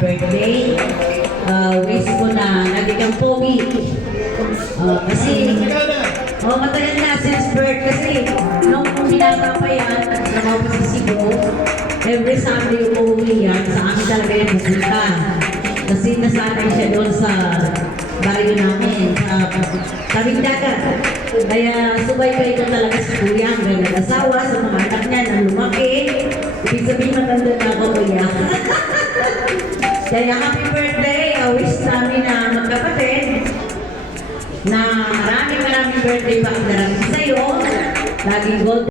birthday. Wish ko na lagi kang pogi. Kasi, matagal na since birth kasi nung binata pa yan, nakaw sa Cebu, every Sunday umuwi yan, sa amin talaga yan pupunta. Kasi nasanay siya doon sa baryo namin, sa tabing dagat. Kaya subaybay ko talaga si Kuya hanggang nag-asawa sa mga anak niya na lumaki. Ibig sabihin matanda na ako, Kuya. Kaya happy birthday! Wish namin na magkapatid na maraming birthday pa ang darating sa'yo. Laging gold